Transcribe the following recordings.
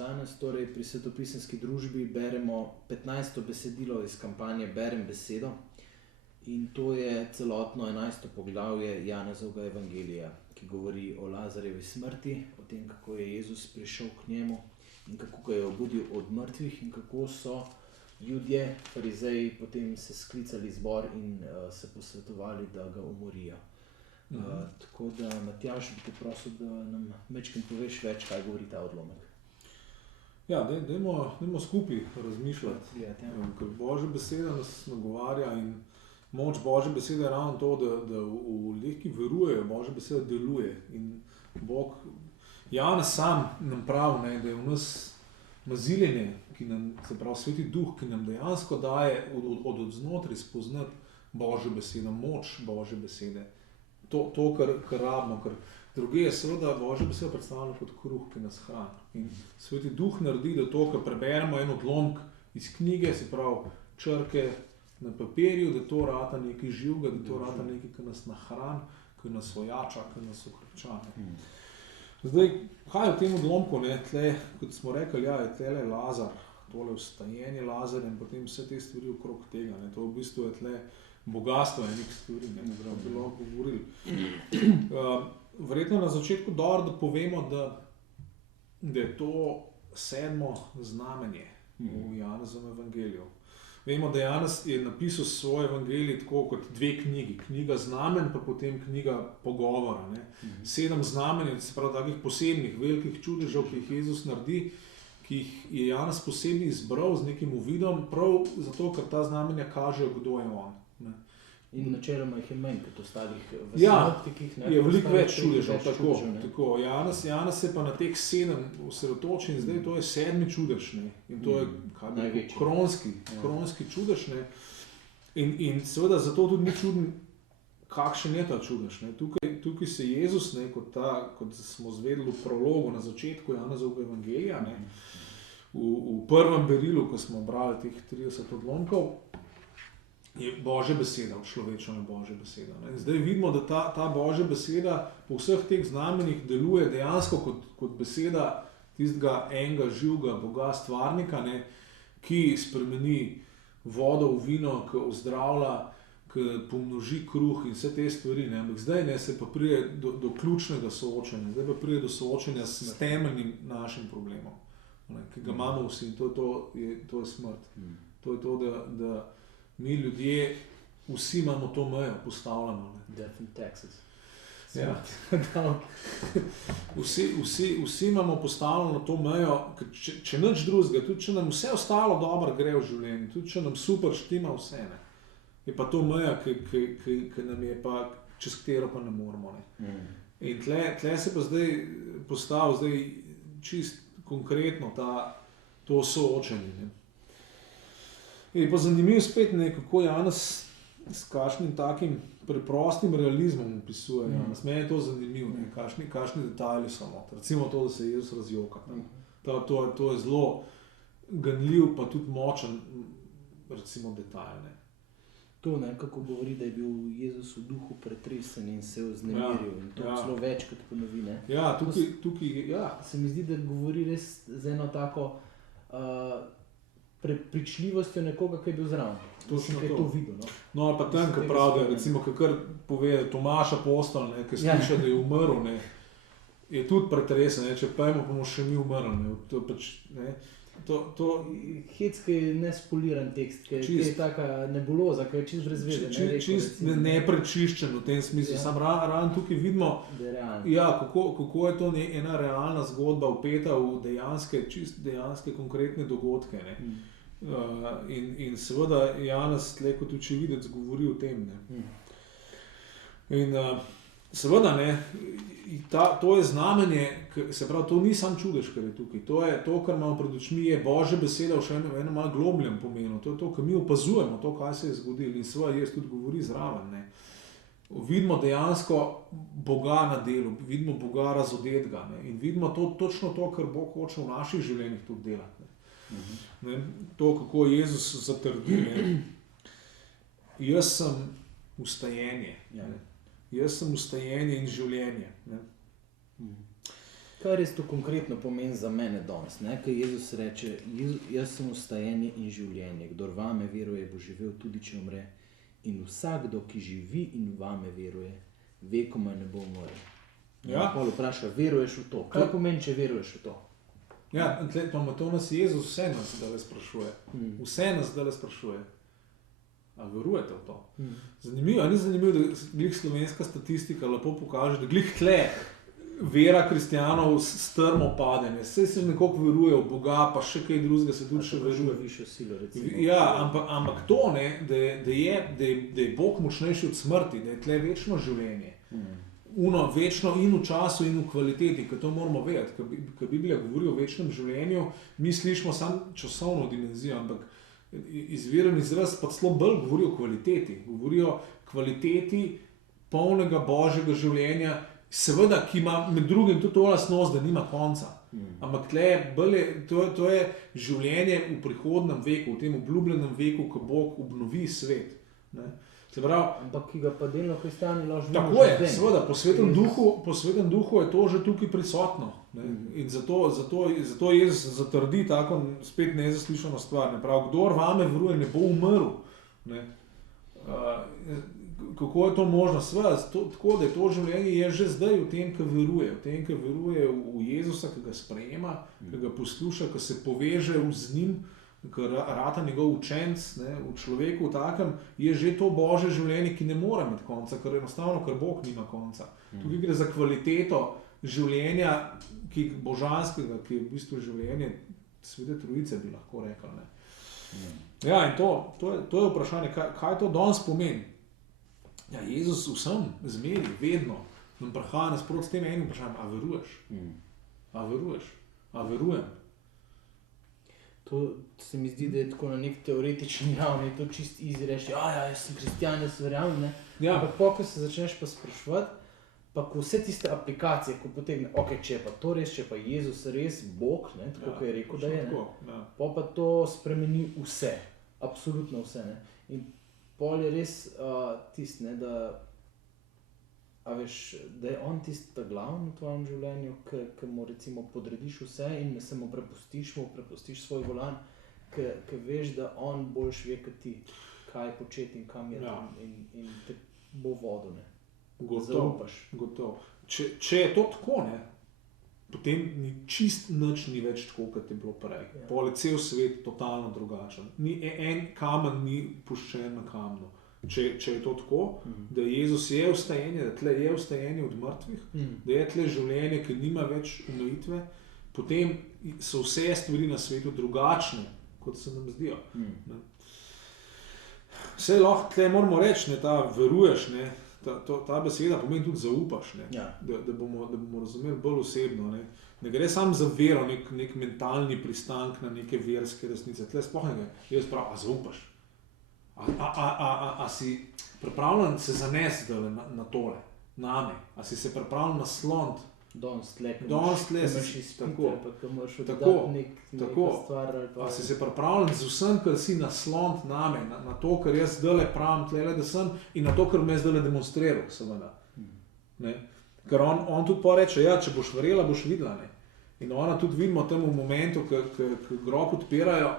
Danes torej pri Svetopisemski družbi beremo 15. besedilo iz kampanje Berem besedo in to je celotno 11. poglavje Janezovega evangelija, ki govori o Lazarjevi smrti, o tem, kako je Jezus prišel k njemu in kako ga je obudil od mrtvih in kako so Judje, farizeji, potem se sklicali zbor in se posvetovali, da ga umorijo. Tako da, Matjaž, bi te prosil, da nam majčkeno poveš več, kaj govori ta odlomek. Ja, dajmo skupaj razmišljati, ker Božja beseda nas nagovarja in moč Božje besede je ravno to, da v ljudeh, ki verujejo, Božja beseda deluje in Bog, Janez sam nam pravi, da je v nas maziljenje, ki nam, se pravi Sveti Duh, ki nam dejansko daje od znotraj spoznati Božjo besedo, moč Božje besede. To kar rabimo, ker druge je seveda Božja beseda predstavljena kot kruh, ki nas hrani. In Sveti Duh naredi, da to, kar preberemo en odlomek iz knjige, se pravi črke na papirju, da to rata nekaj živega, da to rata nekaj, ki nas nahrani, ki nas ojača, ki nas okrepča. Zdaj, kaj je v tem odlomku, tle, kot smo rekli, ja, je tle Lazar, tole vstajenje Lazarja in potem vse te stvari okrog tega, to v bistvu je tle bogatstvo enih stvari, bi lahko govorili. Verjetno na začetku dobro, da povemo, da je to 7. znamenje v Janezovem evangeliju. Vemo, da Janez je napisal svoj evangelij tako kot 2 knjigi. Knjiga znamen, pa potem knjiga pogovora. 7 znamenj, se pravi takih posebnih, velikih čudežev, ki jih Jezus naredi, ki jih je Janez posebej izbral z nekim uvidom, prav zato, ker ta znamenja kažejo, kdo je on. In načeloma jih je manj kot ostalih v sinoptikih. Ja, je veliko več čudežev, tako. Janez je pa na teh 7 osredotočen in zdaj to je 7. čudež. In to je kronski čudež. In seveda zato tudi ni čuden, kakšen je ta čudež. Tukaj se Jezus, kot smo zvedeli v prologu na začetku Janezovega evangelija, v prvem berilu, ko smo brali teh 30 odlomkov, je Božja beseda, človečena Božja beseda. Zdaj vidimo, da ta Božja beseda po vseh teh znamenjih deluje dejansko kot beseda tistega enega živega Boga stvarnika, ki spremeni vodo v vino, ki ozdravlja, ki pomnoži kruh in vse te stvari. Ampak zdaj se pa pride do ključnega soočenja, zdaj pa pride do soočenja s temeljnim našim problemom, ki ga imamo vsi, in to je smrt. To je to, da mi ljudje, vsi imamo to mejo postavljeno. Death in taxes. Ja. Vsi imamo postavljeno to mejo, če nič drugega, tudi če nam vse ostalo dobro gre v življenju, tudi če nam super štima vse, je pa to meja, ki nam je pa, čez katero pa ne moremo. In tle se pa zdaj postavi čist konkretno to soočenje. Je pa zanimivo spet, kako Janez s kakšnim takim preprostim realizmom opisuje. Meni je to zanimivo, kakšni detajli so noter. Recimo to, da se Jezus razjoka. To je zelo ganljiv, pa tudi močen, recimo, detajl. To nekako govori, da je bil Jezus v duhu pretresen in se vznemiril. In to celo večkrat ponovi. Ja, tukaj. Se mi zdi, da govori res z eno tako prepričljivostjo nekoga, ki je bil zraven. Ki je to videl. No, ali pa tam, ki pravi, recimo, kar pove Tomaž apostol, ki sliša, da je umrl, je tudi pretresen, če pojmo, pa bomo še mi umrli. Hecki je nespoliran tekst, ki je taka nebuloza, ki je čist brez veze. Čist neprečiščen v tem smislu. Sam ravno tukaj vidimo, kako je to ena realna zgodba vpeta v dejanske konkretne dogodke. In seveda Janez tle kot očividec govori o tem. In seveda, to je znamenje, se pravi, to ni sam čudež, kar je tukaj. To je to, kar imamo pred očmi, je Božja beseda v še enem malo globljem pomenu. To je to, kar mi opazujemo, to, kaj se je zgodilo. In seveda Jezus tudi govori zraven. Vidimo dejansko Boga na delu, vidimo Boga razodetega. In vidimo točno to, kar Bog hoče v naših življenjih tudi delati. To, kako Jezus zatrdi, jaz sem vstajenje. Jaz sem vstajenje in življenje. Kaj res to konkretno pomeni za mene danes? Ker Jezus reče, jaz sem vstajenje in življenje, kdor vame veruje, bo živel tudi če umre. In vsakdo, ki živi in vame veruje, vekomaj ne bo umrl. Ja. Pol vpraša, veruješ v to? Kaj pomeni, če veruješ v to? Ja, to nas Jezus vse nas zdaj sprašuje. Vse nas zdaj sprašuje. A verujete v to? Zanimivo, ni zanimivo, da glih slovenska statistika lepo pokaže, da glih tle vera kristjanov strmo padenje. Saj se nekoliko veruje v Boga, pa še kaj drugega se tudi še veruje. Višjo silo, recimo. Ja, ampak to, da je Bog močnejši od smrti, da je tle večno življenje. Večno in v času in v kvaliteti, ker to moramo vedeti. Ker Biblija govori o večnem življenju, mi slišimo samo časovno dimenzijo, ampak izviren izraz pa celo bolj govori o kvaliteti. Govori o kvaliteti polnega božjega življenja, seveda, ki ima med drugim tudi to lastnost, da nima konca. Ampak to je življenje v prihodnem veku, v tem obljubljenem veku, ko Bog obnovi svet. Ampak ki ga pa delno kristjani lahko tako je, seveda, po svetem duhu je to že tukaj prisotno. In zato Jezus zatrdi tako spet nezaslišano stvar. Kdor vame veruje, ne bo umrl. Kako je to možno? Seveda, tako da je to življenje je že zdaj v tem, ki veruje v Jezusa, ki ga sprejema, ki ga posluša, ki se poveže z njim, ker rata njegov učenc, v človeku takem, je že to božje življenje, ki ne more imeti konca, ker Bog nima konca. Tukaj gre za kvaliteto življenja, božanskega, ki je v bistvu življenje Svete Trojice, bi lahko rekel. Ja, in to je vprašanje, kaj to danes pomeni. Ja, Jezus vsem, zmeri, vedno nam prihaja nasproti s tem enim vprašanjem, a veruješ? A veruješ? A verujem? To se mi zdi, da je tako na nek teoretični ravni, to čist easy reči, jaz sem kristjan, jaz verjamem, Ja. Ampak ko se začneš pa spraševati, pa ko vse tiste aplikacije, ko potegne, če je pa to res, če pa Jezus res Bog, tako kot je rekel, da je, pa to spremeni vse, absolutno vse. In pol je res tisto, da je on tisti glavni v tvojem življenju, ki mu recimo podrediš vse in se mu prepustiš svoj volan, ki veš, da on boljš ve kot ti, kaj početi in kam je tam in te bo vodil. Zaupaš. Gotovo. Če je to tako, potem čist nič ni več tako, kot je bilo prej. Pol je cel svet totalno drugačen. En kamen ni puščen na kamnu. Če je to tako, da Jezus je vstajenje, da tle je vstajenje od mrtvih, da je tle življenje, ki nima več omejitve, potem so vse stvari na svetu drugačne, kot se nam zdijo. Vse lahko tle moramo reči, ta veruješ, ta beseda pomeni tudi zaupaš, da bomo razumeli bolj osebno. Ne gre samo za vero, nek mentalni pristank na neke verske resnice. Tle sploh ne gre. Jaz pravim, a zaupaš? A si pripravljen se zanesti na tole, name? A si se pripravljen nasloniti? Danes tle, A si se pripravljen z vsem, kar si nasloniti name, na to, kar jaz zdajle pravim tle, da sem, in na to, kar me zdajle demonstriral, seveda. Ker on tudi pa reče, če boš verjela, boš videla. In ona tudi vidimo v tem momentu, ko grob odpirajo,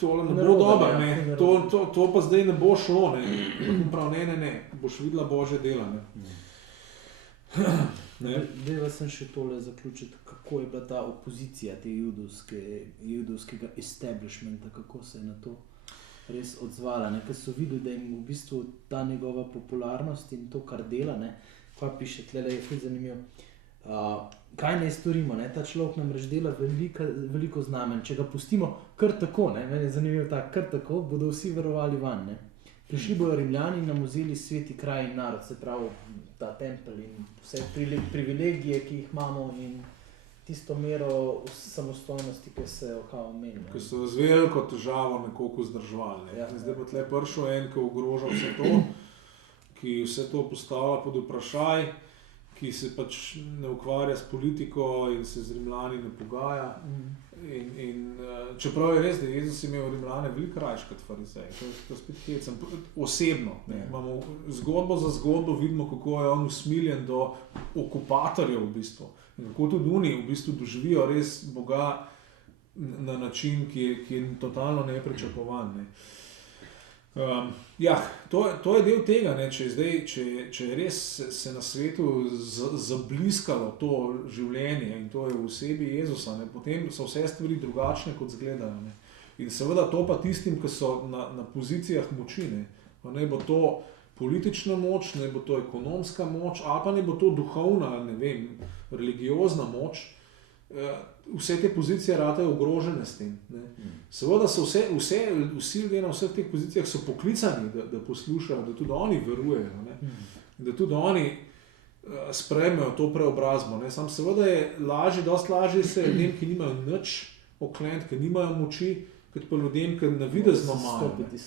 tole ne bo dobro, to pa zdaj ne bo šlo, prav, ne, boš videla Božje dela. Deva sem še tole zaključiti, kako je bila ta opozicija te judovskega establishmenta, kako se je na to res odzvala, ker so videli, da jim v bistvu ta njegova popularnost in to, kar dela, pa piše tle, je ful zanimivo. Kaj naj storimo, ta človek nam reč dela veliko znamen, če ga pustimo kar tako, meni je zanimivo tako, kar tako, bodo vsi verovali vanj. Prišli bojo Rimljani in nam vzeli sveti kraj in narod, se pravi ta tempelj in vse privilegije, ki jih imamo in tisto mero samostojnosti, ki se je omeni. Ki so z veliko težavo nekoliko vzdrževali. Zdaj pa tle prišel en, ki ogroža vse to, ki vse to postavlja pod vprašaj, ki se pač ne ukvarja s politiko in se z Rimljani ne pogaja. Čeprav je res, da je Jezus imel Rimljane veliko rajš kot farizeji, to spet hecam. Osebno, imamo zgodbo za zgodbo, vidimo, kako je on usmiljen do okupatorjev v bistvu. In kako tudi oni v bistvu doživijo res Boga na način, ki je totalno nepričakovan. Ne. To je del tega, ne, če je res se na svetu zabliskalo to življenje in to je v osebi Jezusa, ne, potem so vse stvari drugačne, kot izgledajo. Ne. In seveda to pa tistim, ki so na pozicijah moči, ne bo to politična moč, ne bo to ekonomska moč, ali pa ne bo to duhovna, ne vem, religiozna moč, vse te pozicije ratejo ogrožene s tem. Ne. Seveda so vsi ljudje na vseh teh pozicijah so poklicani, da poslušajo, da tudi oni verujejo, ne. Da tudi oni sprejmejo to preobrazbo. Ne. Sam seveda je dosti lažje se ljudem, ki nimajo nič oklent, ki nimajo moči, kot pa ljudem, ki navidezno imajo. Iz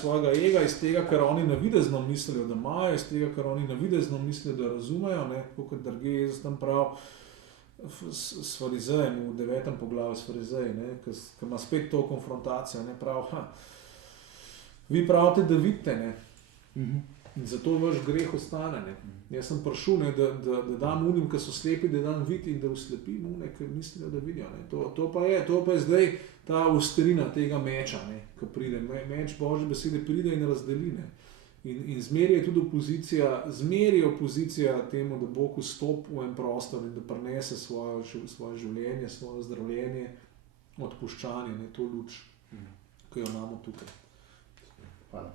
svojega ega, iz tega, kar oni navidezno mislijo, da imajo, iz tega, kar oni navidezno mislijo, da razumejo, ne, kot drugje Jezus tam prav s farizejem v 9. poglavju s farizeji, ki ima spet to konfrontacijo, ne, prav, vi pravite, da vidite, ne, in zato vaš greh ostane. Ne. Jaz sem prišel, ne, da dam unim, ki so slepi, da dam vid in da uslepim une, ki mislijo, da vidijo. Ne. To pa je zdaj ta ostrina tega meča, ne, ki pride. Meč Božje besede pride in razdeli. Ne. In zmeri je tudi opozicija temu, da Bog vstopi v en prostor in da prinese svoje življenje, svoje zdravljenje, odpuščanje, ne, to luč, ki jo imamo tukaj. Hvala.